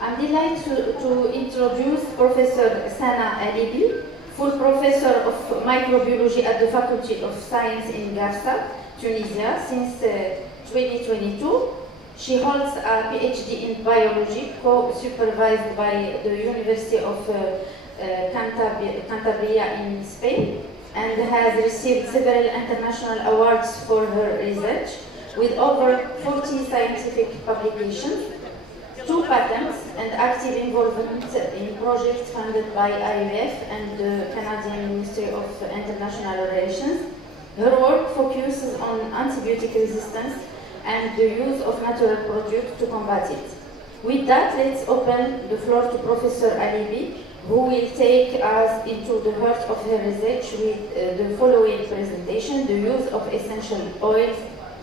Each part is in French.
I'm delighted to introduce Professor Sana Alibi, full professor of microbiology at the Faculty of Science in Garsa, Tunisia, since 2022. She holds a PhD in biology, co-supervised by the University of Cantabria in Spain, and has received several international awards for her research, with over 40 scientific publications, 2 patents, and active involvement in projects funded by IUF and the Canadian Ministry of International Relations. Her work focuses on antibiotic resistance and the use of natural products to combat it. With that, let's open the floor to Professor Alibi, who will take us into the heart of her research with the following presentation: the use of essential oils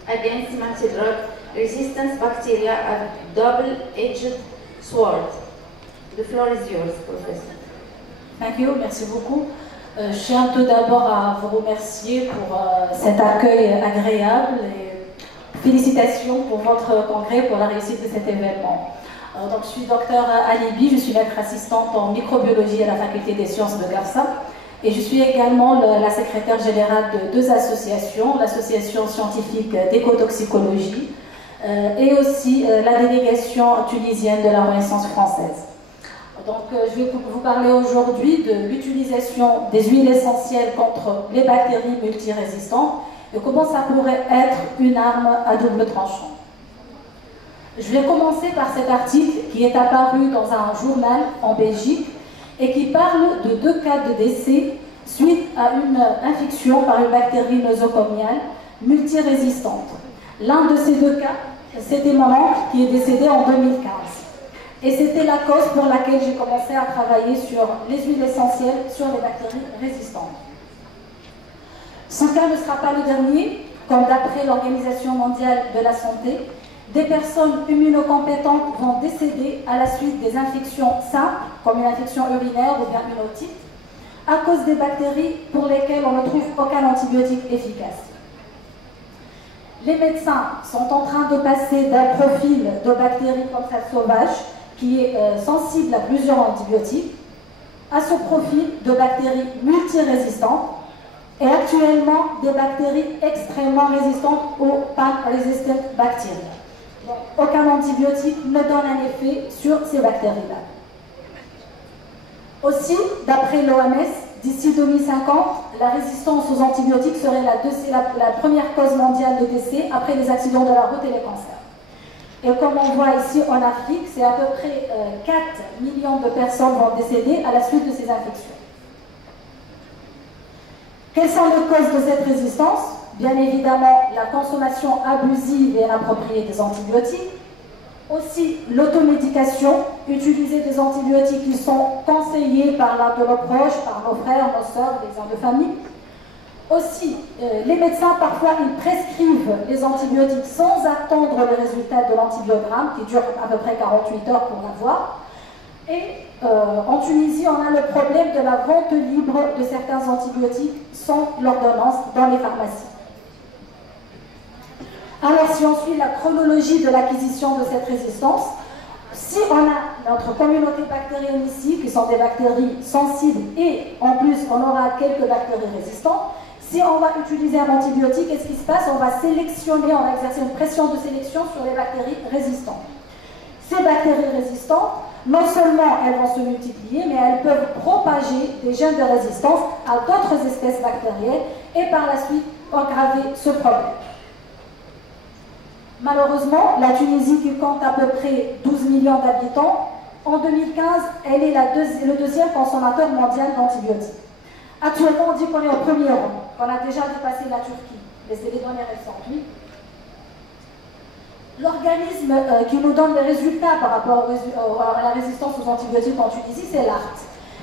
against multi-drug resistance bacteria, a double-edged sword. The floor is yours, Professor. Thank you, merci beaucoup. Je tiens tout d'abord à vous remercier pour cet accueil agréable et félicitations pour votre congrès, pour la réussite de cet événement. Donc, je suis docteur Alibi, je suis maître assistante en microbiologie à la faculté des sciences de Garsa et je suis également la secrétaire générale de 2 associations, l'association scientifique d'écotoxicologie et aussi la délégation tunisienne de la Renaissance française. Donc, je vais vous parler aujourd'hui de l'utilisation des huiles essentielles contre les bactéries multirésistantes et comment ça pourrait être une arme à double tranchant. Je vais commencer par cet article qui est apparu dans un journal en Belgique et qui parle de 2 cas de décès suite à une infection par une bactérie nosocomiale multirésistante. L'un de ces 2 cas, c'était mon oncle qui est décédé en 2015. Et c'était la cause pour laquelle j'ai commencé à travailler sur les huiles essentielles sur les bactéries résistantes. Ce cas ne sera pas le dernier, comme d'après l'Organisation mondiale de la santé, des personnes immunocompétentes vont décéder à la suite des infections simples, comme une infection urinaire ou bien une otite, à cause des bactéries pour lesquelles on ne trouve aucun antibiotique efficace. Les médecins sont en train de passer d'un profil de bactéries comme ça sauvage, qui est sensible à plusieurs antibiotiques, à ce profil de bactéries multirésistantes, et actuellement des bactéries extrêmement résistantes aux pan-resistant bactéries. Donc, aucun antibiotique ne donne un effet sur ces bactéries-là. Aussi, d'après l'OMS, d'ici 2050, la résistance aux antibiotiques serait la première cause mondiale de décès après les accidents de la route et les cancers. Et comme on voit ici en Afrique, c'est à peu près 4 millions de personnes vont décéder à la suite de ces infections. Quelles sont les causes de cette résistance? Bien évidemment, la consommation abusive et inappropriée des antibiotiques. Aussi, l'automédication, utiliser des antibiotiques qui sont conseillés par l'un de nos proches, par nos frères, nos sœurs, les gens de famille. Aussi, les médecins, parfois, ils prescrivent les antibiotiques sans attendre le résultat de l'antibiogramme, qui dure à peu près 48 heures pour l'avoir. Et en Tunisie, on a le problème de la vente libre de certains antibiotiques sans l'ordonnance dans les pharmacies. Alors, si on suit la chronologie de l'acquisition de cette résistance, si on a notre communauté bactérienne ici, qui sont des bactéries sensibles, et en plus on aura quelques bactéries résistantes, si on va utiliser un antibiotique, qu'est-ce qui se passe? On va sélectionner, on va exercer une pression de sélection sur les bactéries résistantes. Ces bactéries résistantes, non seulement elles vont se multiplier, mais elles peuvent propager des gènes de résistance à d'autres espèces bactériennes et par la suite aggraver ce problème. Malheureusement, la Tunisie, qui compte à peu près 12 millions d'habitants, en 2015, elle est le 2e consommateur mondial d'antibiotiques. Actuellement, on dit qu'on est au 1er rang, qu'on a déjà dépassé la Turquie. Mais c'est les données récentes, oui. L'organisme qui nous donne les résultats par rapport à la résistance aux antibiotiques en Tunisie, c'est l'ART.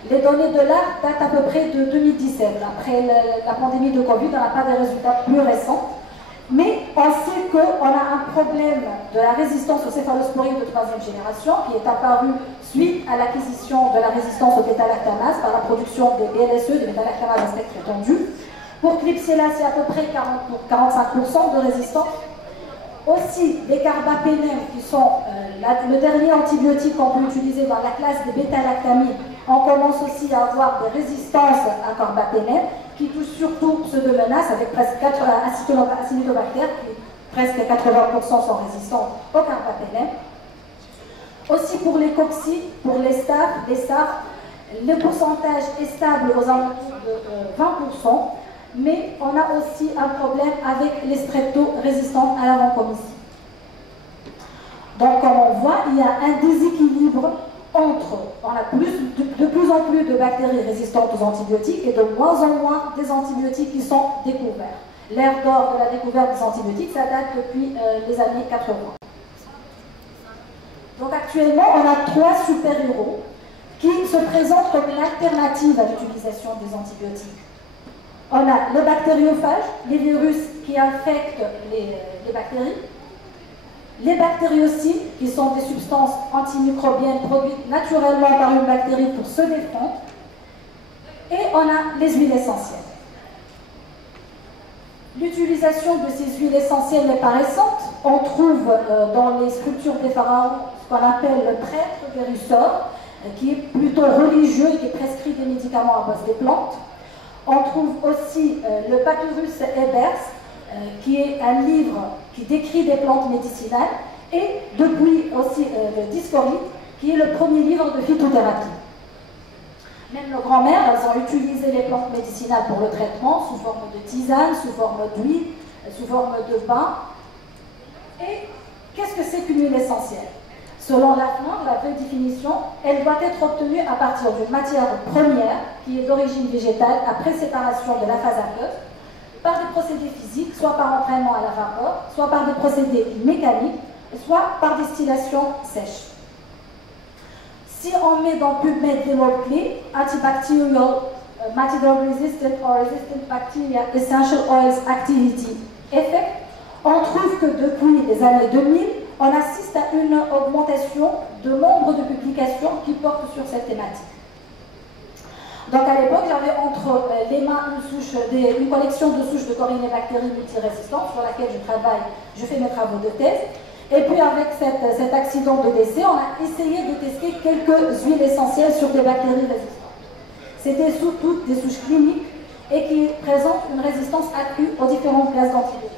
Les données de l'ART datent à peu près de 2017. Après la pandémie de Covid, on n'a pas de résultats plus récents. Mais on sait qu'on a un problème de la résistance aux céphalosporines de 3e génération qui est apparu suite à l'acquisition de la résistance au bêta-lactamase par la production des BLSE, des bêta-lactamases à spectre étendu. Pour Klebsiella, c'est à peu près 45% de résistance. Aussi, les carbapénèmes, qui sont le dernier antibiotique qu'on peut utiliser dans la classe des bêta-lactamines, on commence aussi à avoir des résistances à carbapénèmes qui touchent surtout ceux de menace avec presque 4 acinetobactères, qui presque 80% sont résistants au carbapénème. Aussi pour les cocci, pour les staph, le pourcentage est stable aux alentours de 20%, mais on a aussi un problème avec les strepto-résistants à la vancomycine. Donc, comme on voit, il y a un déséquilibre entre, on a de plus en plus de bactéries résistantes aux antibiotiques et de moins en moins des antibiotiques qui sont découverts. L'ère d'or de la découverte des antibiotiques, ça date depuis les années 80. Donc actuellement, on a 3 super-héros qui se présentent comme une alternative à l'utilisation des antibiotiques. On a les bactériophages, les virus qui infectent les bactéries, les bactériocides, qui sont des substances antimicrobiennes produites naturellement par une bactérie pour se défendre, et on a les huiles essentielles. L'utilisation de ces huiles essentielles n'est pas récente. On trouve dans les sculptures des pharaons ce qu'on appelle le prêtre guérisseur, qui est plutôt religieux et qui prescrit des médicaments à base des plantes. On trouve aussi le Papyrus Ebers, qui est un livre qui décrit des plantes médicinales, et depuis aussi le Discorite, qui est le premier livre de phytothérapie. Même nos grands-mères, elles ont utilisé les plantes médicinales pour le traitement, sous forme de tisane, sous forme d'huile, sous forme de bain. Et qu'est-ce que c'est qu'une huile essentielle? Selon la vraie définition, elle doit être obtenue à partir d'une matière première qui est d'origine végétale après séparation de la phase aqueuse, par des procédés physiques, soit par entraînement à la vapeur, soit par des procédés mécaniques, soit par distillation sèche. Si on met dans PubMed des mots-clés, antibacterial, antidrug resistant or resistant bacteria essential oils activity effect, on trouve que depuis les années 2000, on assiste à une augmentation de nombre de publications qui portent sur cette thématique. Donc à l'époque, j'avais entre les mains une collection de souches de corynebactéries multirésistantes sur laquelle je fais mes travaux de thèse. Et puis avec cet accident de décès, on a essayé de tester quelques huiles essentielles sur des bactéries résistantes. C'était toutes des souches cliniques et qui présentent une résistance accrue aux différentes classes d'antibiotiques.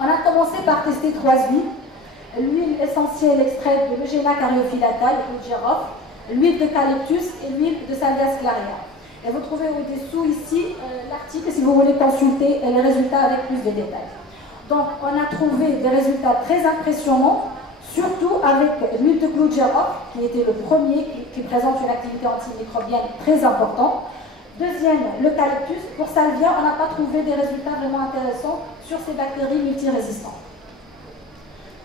On a commencé par tester 3 huiles. L'huile essentielle extraite de l'Eugenia caryophyllata, le clou de girofle, l'huile d'eucalyptus et l'huile de Salvia sclaria. Et vous trouvez au-dessous ici l'article si vous voulez consulter les résultats avec plus de détails. Donc on a trouvé des résultats très impressionnants, surtout avec l'huile de clou de girofle, qui était le premier qui présente une activité antimicrobienne très importante. Deuxième, l'eucalyptus. Pour Salvia, on n'a pas trouvé des résultats vraiment intéressants sur ces bactéries multirésistantes.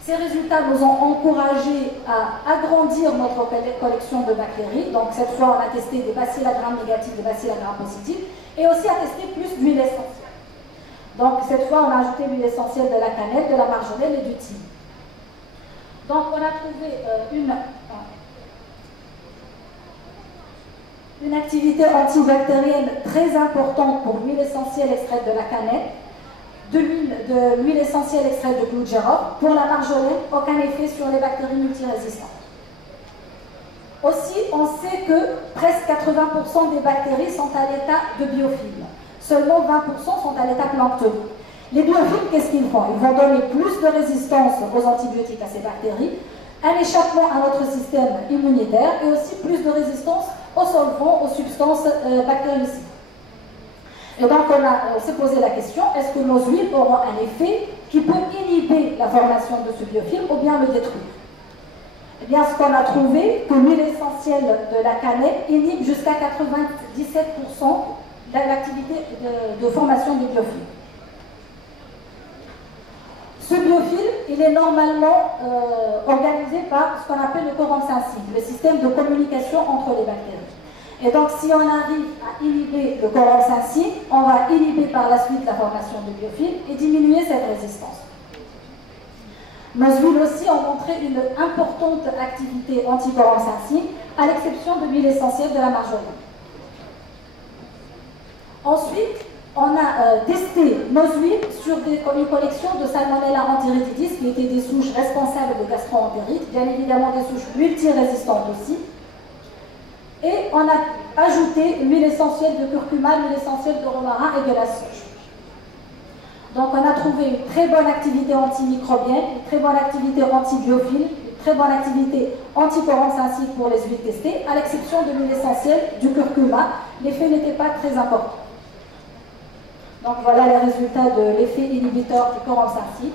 Ces résultats nous ont encouragés à agrandir notre collection de bactéries. Donc cette fois, on a testé des bacillogrammes négatifs, des bacillogrammes positifs, et aussi à tester plus d'huile essentielle. Donc cette fois, on a ajouté l'huile essentielle de la cannelle, de la marjolaine et du thym. Donc on a trouvé une activité antibactérienne très importante pour l'huile essentielle extraite de la cannelle, de l'huile essentielle extraite de clou de girofle. Pour la marjolaine, aucun effet sur les bactéries multirésistantes. Aussi, on sait que presque 80% des bactéries sont à l'état de biofilms. Seulement 20% sont à l'état planctonique. Les biofilms, qu'est-ce qu'ils font? Ils vont donner plus de résistance aux antibiotiques à ces bactéries, un échappement à notre système immunitaire et aussi plus de résistance aux solvants, aux substances bactéricides. Et donc on s'est posé la question, est-ce que nos huiles auront un effet qui peut inhiber la formation de ce biofilm ou bien le détruire? Eh bien, ce qu'on a trouvé, que l'huile essentielle de la cannelle inhibe jusqu'à 97% de l'activité de formation du biofilm. Ce biofilm, il est normalement organisé par ce qu'on appelle le courant sensible, le système de communication entre les bactéries. Et donc, si on arrive à inhiber le courant sensible, on va inhiber par la suite la formation de biofilm et diminuer cette résistance. Nos huiles aussi ont montré une importante activité anti-courant sensible, à l'exception de l'huile essentielle de la marjolaine. Ensuite, On a testé nos huiles sur une collection de Salmonella enteritidis qui étaient des souches responsables de gastro-entérite, bien évidemment des souches multirésistantes aussi. Et on a ajouté l'huile essentielle de curcuma, l'huile essentielle de romarin et de la sauge. Donc on a trouvé une très bonne activité antimicrobienne, une très bonne activité antibiophile, une très bonne activité anticorancensine pour les huiles testées, à l'exception de l'huile essentielle du curcuma. L'effet n'était pas très important. Donc voilà les résultats de l'effet inhibiteur du corancensine.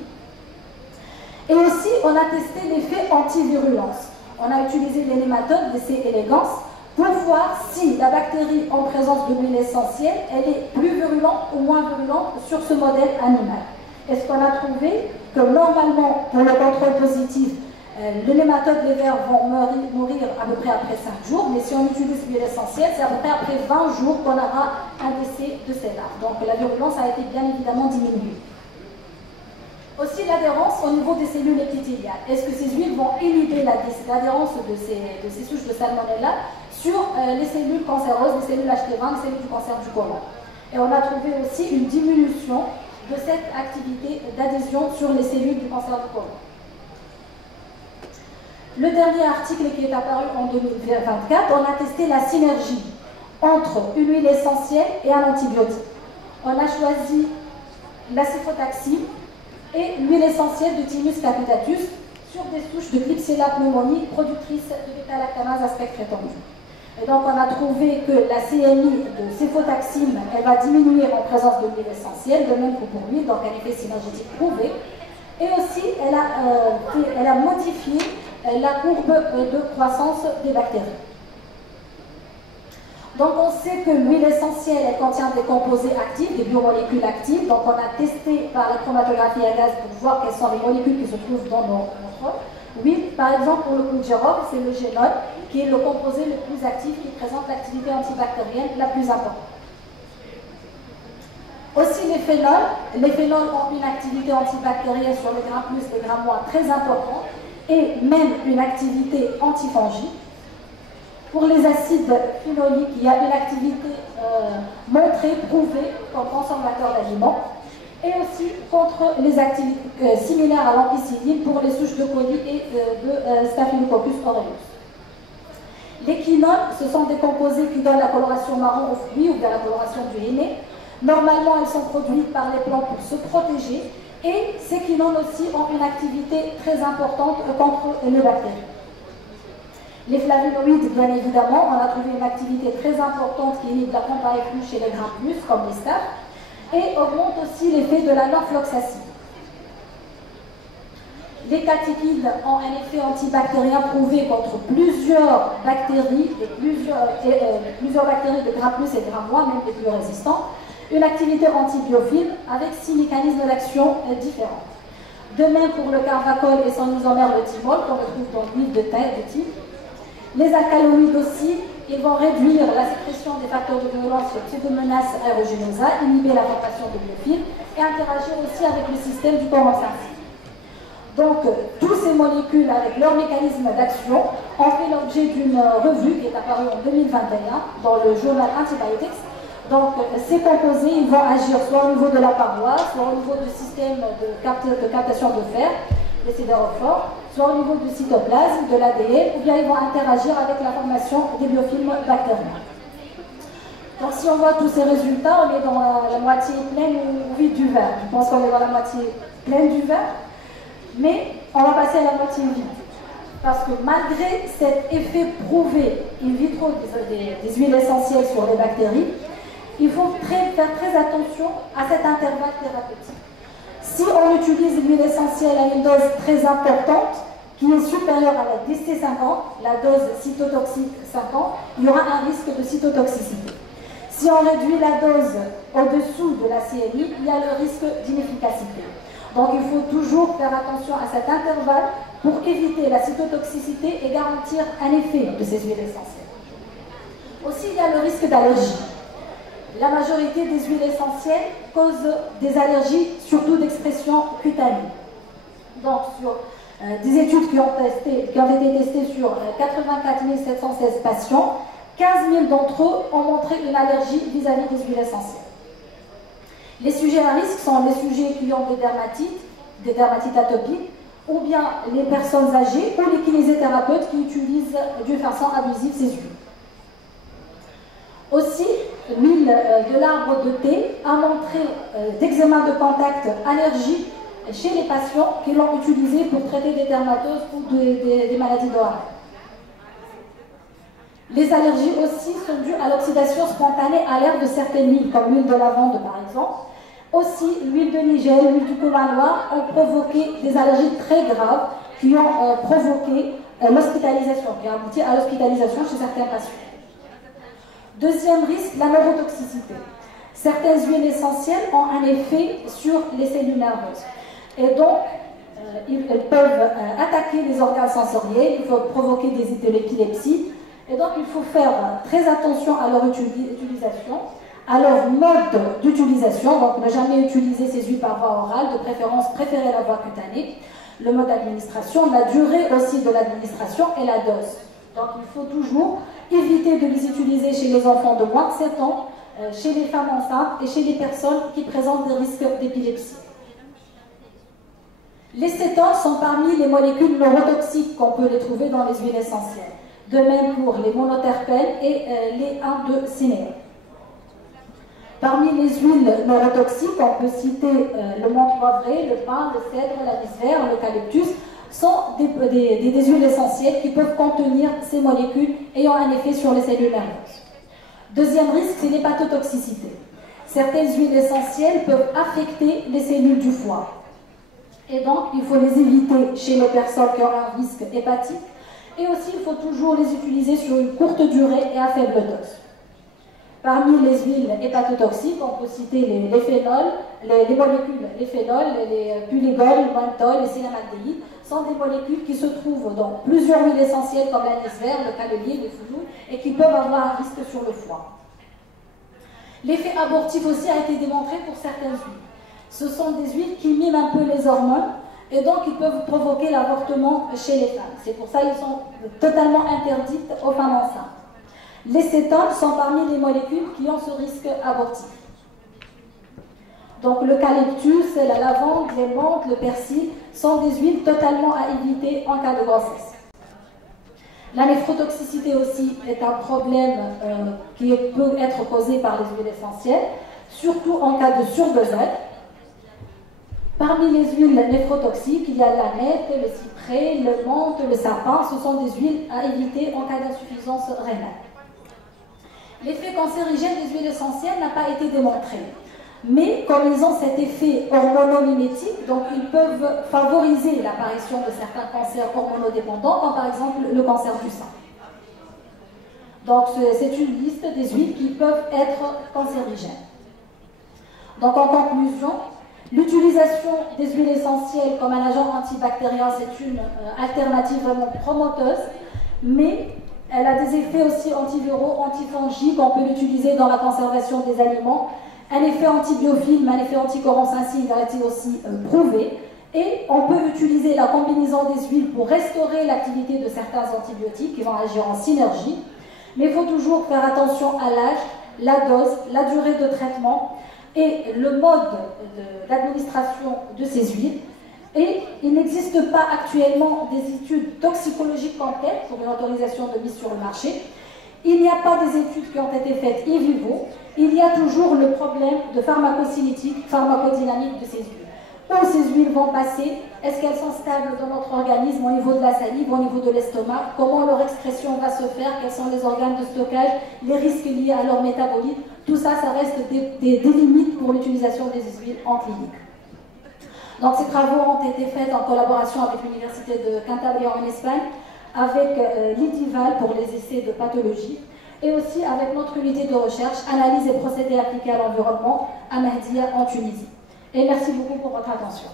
Et aussi on a testé l'effet antivirulence. On a utilisé les nématodes DC elegans pour voir si la bactérie en présence de l'huile essentielle, elle est plus virulente ou moins virulente sur ce modèle animal. Et ce qu'on a trouvé, que normalement, pour le contrôle positif, les nématodes les vers vont mourir à peu près après 5 jours, mais si on utilise l'huile essentielle, c'est à peu près après 20 jours qu'on aura un décès de ces larves. Donc la virulence a été bien évidemment diminuée. Aussi l'adhérence au niveau des cellules épithéliales. Est-ce que ces huiles vont inhiber l'adhérence de ces souches de salmonella sur les cellules cancéreuses, les cellules HT20, les cellules du cancer du côlon? Et on a trouvé aussi une diminution de cette activité d'adhésion sur les cellules du cancer du côlon. Le dernier article qui est apparu en 2024, on a testé la synergie entre une huile essentielle et un antibiotique. On a choisi la cifotaxime et l'huile essentielle de Thymus capitatus sur des souches de Klebsiella pneumoniae productrices de bêta-lactamase à spectre étendu. Et donc on a trouvé que la CMI de cifotaxime, elle va diminuer en présence de l'huile essentielle, de même que pour l'huile, donc un effet synergétique prouvé. Et aussi, elle a modifié la courbe de croissance des bactéries. Donc on sait que l'huile essentielle, elle contient des composés actifs, des biomolécules actives. Donc on a testé par la chromatographie à gaz pour voir quelles sont les molécules qui se trouvent dans notre huile. Par exemple, pour le clou de girofle, c'est le génol qui est le composé le plus actif, qui présente l'activité antibactérienne la plus importante. Aussi les phénols ont une activité antibactérienne sur les grains plus, les grains moins très importante, et même une activité antifongique. Pour les acides phénoliques, il y a une activité montrée, prouvée comme consommateur d'aliments, et aussi contre les activités similaires à l'ampicilline pour les souches de coli et de Staphylococcus aureus. Les quinones, ce sont des composés qui donnent la coloration marron aux fruits ou bien la coloration du henné. Normalement, elles sont produites par les plantes pour se protéger, et ces quinones aussi ont une activité très importante contre les bactéries. Les flavonoïdes, bien évidemment, on a trouvé une activité très importante qui inhibe la pompe à efflux chez les grains plus, comme les staphes, et augmente aussi l'effet de la norfloxacine. Les catéchines ont un effet antibactérien prouvé contre plusieurs bactéries, plusieurs bactéries de grains plus et de grains moins, même les plus résistants, une activité antibiophile avec 6 mécanismes d'action différents. De même pour le carvacol et son isomère le thymol, qu'on retrouve dans l'huile de thym, de thym. Les alcaloïdes aussi, ils vont réduire la sécrétion des facteurs de violence Pseudomonas aeruginosa, inhiber la formation de biophiles et interagir aussi avec le système du corancensine. Donc, tous ces molécules avec leur mécanisme d'action ont fait l'objet d'une revue qui est apparue en 2021 dans le journal Antibiotics. Donc, ces composés, ils vont agir soit au niveau de la paroi, soit au niveau du système de captation de fer, les sidérophores, soit au niveau du cytoplasme, de l'ADN, ou bien ils vont interagir avec la formation des biofilms bactériens. Donc si on voit tous ces résultats, on est dans la moitié pleine ou vide du verre. Je pense qu'on est dans la moitié pleine du verre, mais on va passer à la moitié vide. Parce que malgré cet effet prouvé in vitro des huiles essentielles sur les bactéries, il faut faire très attention à cet intervalle thérapeutique. Si on utilise l'huile essentielle à une dose très importante, qui est supérieure à la DC50, la dose cytotoxique 50, il y aura un risque de cytotoxicité. Si on réduit la dose au-dessous de la CMI, il y a le risque d'inefficacité. Donc il faut toujours faire attention à cet intervalle pour éviter la cytotoxicité et garantir un effet de ces huiles essentielles. Aussi, il y a le risque d'allergie. La majorité des huiles essentielles causent des allergies, surtout d'expression cutanée. Donc, sur des études qui ont été testées sur 84 716 patients, 15 000 d'entre eux ont montré une allergie vis-à-vis des huiles essentielles. Les sujets à risque sont les sujets qui ont des dermatites atopiques, ou bien les personnes âgées ou les kinésithérapeutes qui utilisent d'une façon abusive ces huiles. Aussi, l'huile de l'arbre de thé a montré d'eczéma de contact allergique chez les patients qui l'ont utilisé pour traiter des dermatoses ou des maladies d'oreille. Les allergies aussi sont dues à l'oxydation spontanée à l'air de certaines huiles, comme l'huile de lavande par exemple. Aussi, l'huile de nigel, l'huile du cumin noir ont provoqué des allergies très graves qui ont provoqué l'hospitalisation, qui a abouti à l'hospitalisation chez certains patients. Deuxième risque, la neurotoxicité. Certaines huiles essentielles ont un effet sur les cellules nerveuses. Et donc, elles peuvent attaquer les organes sensoriels, ils peuvent provoquer de l'épilepsie. Et donc, il faut faire très attention à leur utilisation, à leur mode d'utilisation. Donc, ne jamais utiliser ces huiles par voie orale, de préférence préférer la voie cutanée. Le mode d'administration, la durée aussi de l'administration et la dose. Donc, il faut toujours éviter de les utiliser chez les enfants de moins de 7 ans, chez les femmes enceintes et chez les personnes qui présentent des risques d'épilepsie. Les cétones sont parmi les molécules neurotoxiques qu'on peut les trouver dans les huiles essentielles. De même pour les monoterpènes et les 1,2-cinéols. Parmi les huiles neurotoxiques, on peut citer le menthe poivré, le pin, le cèdre, l'anisvère, l'eucalyptus, sont des huiles essentielles qui peuvent contenir ces molécules ayant un effet sur les cellules nerveuses. Deuxième risque, c'est l'hépatotoxicité. Certaines huiles essentielles peuvent affecter les cellules du foie. Et donc, il faut les éviter chez les personnes qui ont un risque hépatique. Et aussi, il faut toujours les utiliser sur une courte durée et à faible dose. Parmi les huiles hépatotoxiques, on peut citer les phénols, les molécules, les phénols, les pulégols, le menthol, les cinnamaldéhyde, sont des molécules qui se trouvent dans plusieurs huiles essentielles comme l'anisvère, le calolier, le fouloule, et qui peuvent avoir un risque sur le foie. L'effet abortif aussi a été démontré pour certaines huiles. Ce sont des huiles qui miment un peu les hormones, et donc ils peuvent provoquer l'avortement chez les femmes. C'est pour ça qu'ils sont totalement interdites aux femmes enceintes. Les cétones sont parmi les molécules qui ont ce risque abortif. Donc l'eucalyptus, la lavande, les menthes, le persil sont des huiles totalement à éviter en cas de grossesse. La néphrotoxicité aussi est un problème qui peut être causé par les huiles essentielles, surtout en cas de surdosage. Parmi les huiles néphrotoxiques, il y a la menthe, le cyprès, le menthe, le sapin. Ce sont des huiles à éviter en cas d'insuffisance rénale. L'effet cancérigène des huiles essentielles n'a pas été démontré. Mais comme ils ont cet effet hormonomimétique, donc ils peuvent favoriser l'apparition de certains cancers hormonodépendants, comme par exemple le cancer du sein. Donc c'est une liste des huiles qui peuvent être cancérigènes. Donc en conclusion, l'utilisation des huiles essentielles comme un agent antibactérien, c'est une alternative vraiment promoteuse, mais elle a des effets aussi antiviraux, antifongiques, on peut l'utiliser dans la conservation des aliments. Un effet antibiofilm, un effet anticoronsensine a été aussi prouvé. Et on peut utiliser la combinaison des huiles pour restaurer l'activité de certains antibiotiques qui vont agir en synergie. Mais il faut toujours faire attention à l'âge, la dose, la durée de traitement et le mode d'administration de ces huiles. Et il n'existe pas actuellement des études toxicologiques complètes pour une autorisation de mise sur le marché. Il n'y a pas des études qui ont été faites in vivo. Il y a toujours le problème de pharmacocinétique, pharmacodynamique de ces huiles. Où ces huiles vont passer? Est-ce qu'elles sont stables dans notre organisme au niveau de la salive, au niveau de l'estomac? Comment leur excrétion va se faire? Quels sont les organes de stockage? Les risques liés à leur métabolisme? Tout ça, ça reste des limites pour l'utilisation des huiles en clinique. Donc ces travaux ont été faits en collaboration avec l'Université de Cantabria en Espagne, avec l'ITIVAL pour les essais de pathologie, et aussi avec notre unité de recherche, analyse et procédés appliqués à l'environnement à Mahdia en Tunisie. Et merci beaucoup pour votre attention.